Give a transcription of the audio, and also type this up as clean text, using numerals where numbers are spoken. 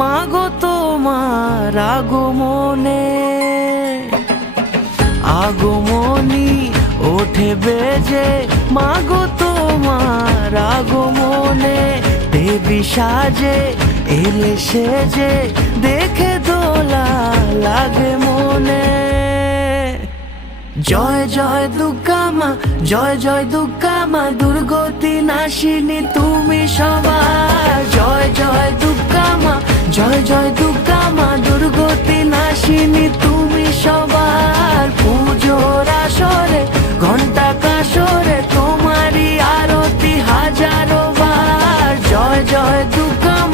মাগো তোমার আগমনে। আগমনী ওঠে বেজে মাগো তোমার আগমনে। দেবী সাজে এলে সেজে দেখে দোলা লাগে মনে। জয় জয় দুর্গা মা, জয় জয় দুর্গা মা, দুর্গতি নাশিনী তুমি সবার। জয় জয় দুর্গা মা, জয় জয় দুর্গা মা, দুর্গতি নাশিনী তুমি সবার। পুজোর আসরে ঘন্টা কাসরে তোমারই আরতি হাজারো বার। জয় জয় দুর্গা মা,